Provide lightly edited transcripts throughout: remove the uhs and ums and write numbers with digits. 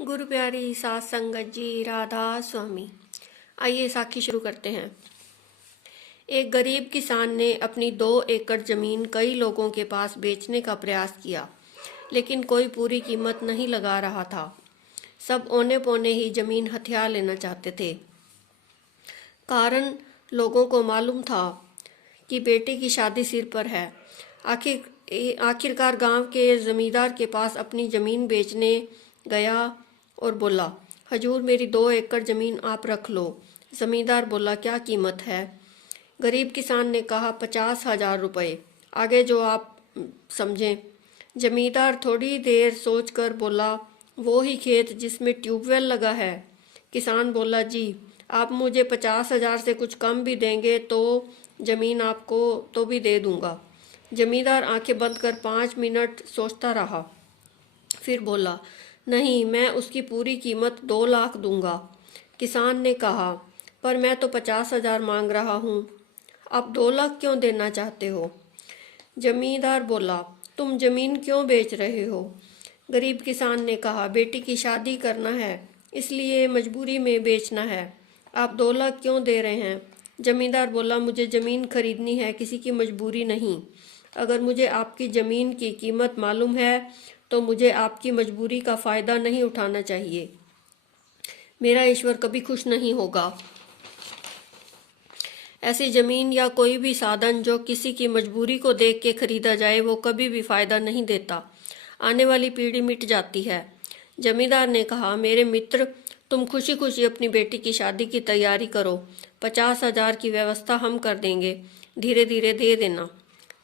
गुरु प्यारी सात संगत जी, राधा स्वामी। आइए साखी शुरू करते हैं। एक गरीब किसान ने अपनी 2 एकड़ जमीन कई लोगों के पास बेचने का प्रयास किया, लेकिन कोई पूरी कीमत नहीं लगा रहा था। सब औने पौने ही जमीन हथिया लेना चाहते थे। कारण लोगों को मालूम था कि बेटे की शादी सिर पर है। आखिरकार गांव के जमींदार के पास अपनी जमीन बेचने गया और बोला, हजूर मेरी 2 एकड़ जमीन आप रख लो। जमींदार बोला, क्या कीमत है? गरीब किसान ने कहा, 50,000 रुपये, आगे जो आप समझें। जमींदार थोड़ी देर सोचकर बोला, वो ही खेत जिसमें ट्यूबवेल लगा है। किसान बोला, जी आप मुझे 50,000 से कुछ कम भी देंगे तो जमीन आपको तो भी दे दूंगा। जमींदार आंखें बंद कर 5 मिनट सोचता रहा, फिर बोला, नहीं, मैं उसकी पूरी कीमत 2 लाख दूंगा। किसान ने कहा, पर मैं तो 50,000 मांग रहा हूँ, आप 2 लाख क्यों देना चाहते हो? जमींदार बोला, तुम जमीन क्यों बेच रहे हो? गरीब किसान ने कहा, बेटी की शादी करना है, इसलिए मजबूरी में बेचना है। आप 2 लाख क्यों दे रहे हैं? जमींदार बोला, मुझे ज़मीन खरीदनी है, किसी की मजबूरी नहीं। अगर मुझे आपकी ज़मीन की कीमत मालूम है तो मुझे आपकी मजबूरी का फ़ायदा नहीं उठाना चाहिए। मेरा ईश्वर कभी खुश नहीं होगा। ऐसी ज़मीन या कोई भी साधन जो किसी की मजबूरी को देख के खरीदा जाए, वो कभी भी फ़ायदा नहीं देता। आने वाली पीढ़ी मिट जाती है। जमींदार ने कहा, मेरे मित्र, तुम खुशी खुशी अपनी बेटी की शादी की तैयारी करो। 50,000 की व्यवस्था हम कर देंगे, धीरे धीरे दे देना।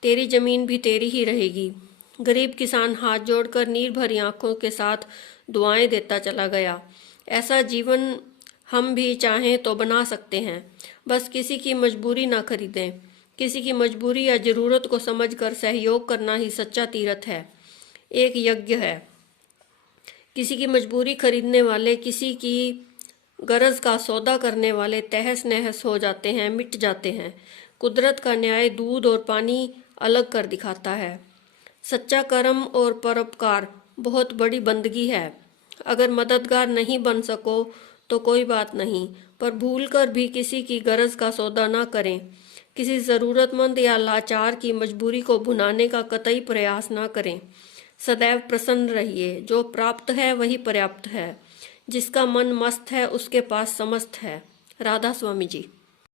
तेरी ज़मीन भी तेरी ही रहेगी। गरीब किसान हाथ जोड़कर नीर भरी आंखों के साथ दुआएं देता चला गया। ऐसा जीवन हम भी चाहें तो बना सकते हैं। बस किसी की मजबूरी ना खरीदें। किसी की मजबूरी या ज़रूरत को समझकर सहयोग करना ही सच्चा तीर्थ है, एक यज्ञ है। किसी की मजबूरी खरीदने वाले, किसी की गरज का सौदा करने वाले तहस नहस हो जाते हैं, मिट जाते हैं। कुदरत का न्याय दूध और पानी अलग कर दिखाता है। सच्चा कर्म और परोपकार बहुत बड़ी बंदगी है। अगर मददगार नहीं बन सको तो कोई बात नहीं, पर भूलकर भी किसी की गरज का सौदा ना करें। किसी ज़रूरतमंद या लाचार की मजबूरी को भुनाने का कतई प्रयास ना करें। सदैव प्रसन्न रहिए। जो प्राप्त है वही पर्याप्त है। जिसका मन मस्त है उसके पास समस्त है। राधा स्वामी जी।